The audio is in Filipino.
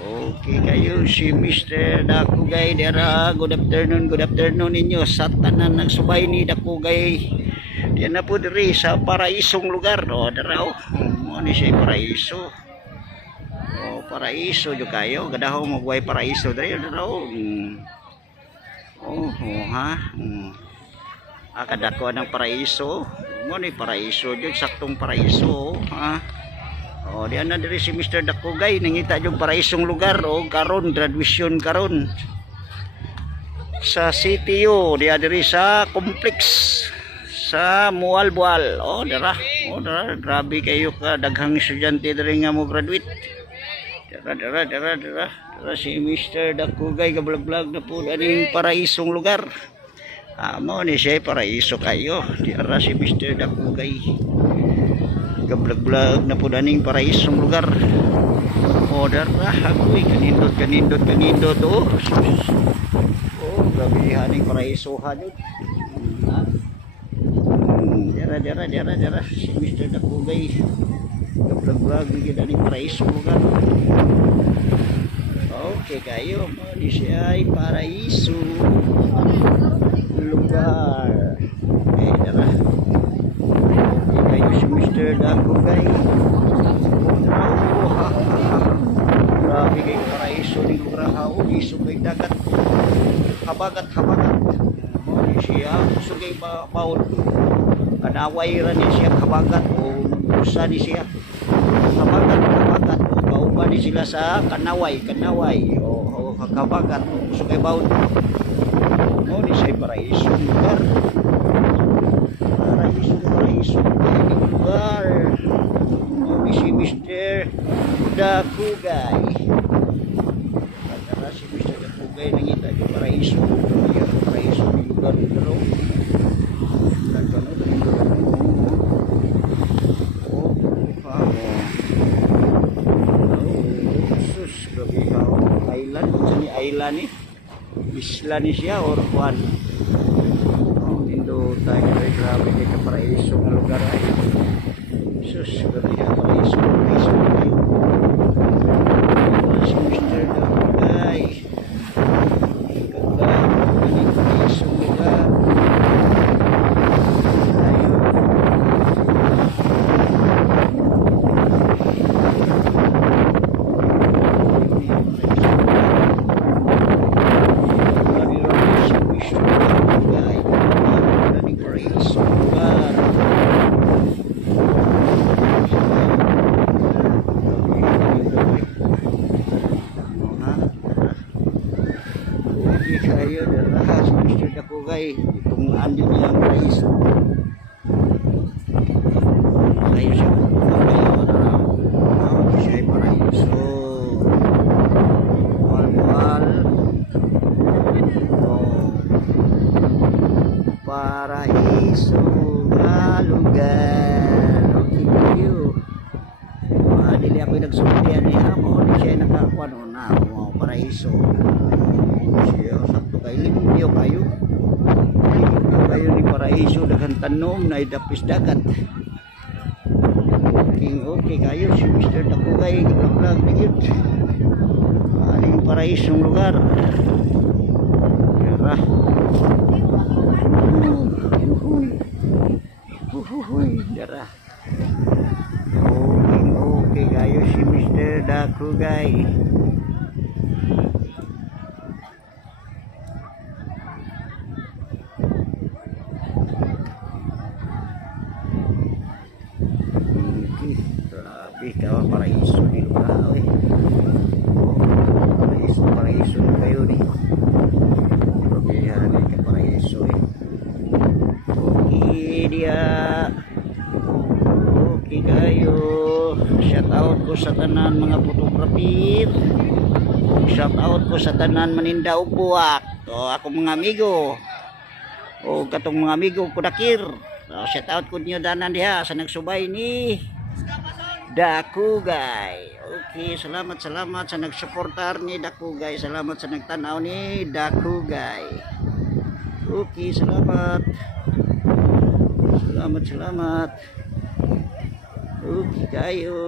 Okay kayo si Mr. Dakugay dera. Good afternoon ninyo sa tanan nagsubay ni Dakugay. Diyan na po diri sa paraisong lugar. O dera o. Mo ni siya paraiso. O paraiso jud kayo. Gadaho magway paraiso diri dera o. Oh, ha. Kadako ng paraiso. Mo ni paraiso jud saktong paraiso ha. Oh, diyan na diri si Mr. Dakugay nangita jud paraisong lugar o karon graduation karon sa CTO diya diri sa complex sa Mualbual. Oh, dara grabe kayo ka daghang estudyante diri nga mo graduate. Dara si Mr. Dakugay gablog-vlog na po aning paraisong lugar. Mo ni siya paraiso kayo. Dira si Mr. Dakugay gablog-vlog na po daning paraisong lugar. O dara agoy kanindot oh. Oh, grabe haning paraiso hanod. Dara si Mr. Dakugay gablog-vlog ni daning paraisong lugar. Okay kayo mo ni siya ay paraiso lugar. Okay, dara si Mr. Dakugay. Grabe kayo paraiso ni Lugrahaw. Iso kay dagat. Habagat. Mali siya. Gusto kay baon. Kanaway rin siya habagat. O busa ni siya. Habagat. O kauban ni sila sa kanaway. O habagat. O gusto kay baon. Mali siya paraiso lugar. Paraiso lugar. Si Mr. Dakugay. Para si Mr. Dakugay nangita di paraiso. Paraiso ni lugar dito. Sus, grabe ka. Island, saan yung island eh? Isla ni siya or Juan? Indo tayo ay grabe kayo paraiso ng lugar ay. Sus, grabe ka paraiso kayo. Si Mr. Dakugay. Ganda, galing paraiso lugar. Kayo dara si Mr. Dakugay itong andin niya ang paraiso kayo siya siya ay paraiso Mualbual paraiso nga lugar. Okay kayo dili ako nagsultian niya mo di siya nakakuha na paraiso siya sakto kay limpyo kayo ni paraiso daghang tanom na idapis dagat. Okay kayo si Mr. Dakugay gablog digit aning paraisong lugar. Dara dara okay kayo si Mr. Dakugay. Grabe ka paraiso ni Lugrahaw eh. Paraiso na kayo ni. Grabe yan ka paraiso eh. Okay dia. Okay kayo. Shout out ko sa tanan mga photographer. Shout out ko sa tanan maninda og buwak. O ako mga amigo. O katong mga amigo ko dakir. Shout out ko niyo danan diha sa nagsubay ni Dakugay. Okay, salamat sa nagsuportar ni Dakugay. Salamat sa nagtanaw ni Dakugay. Okay, salamat. Okay kayo.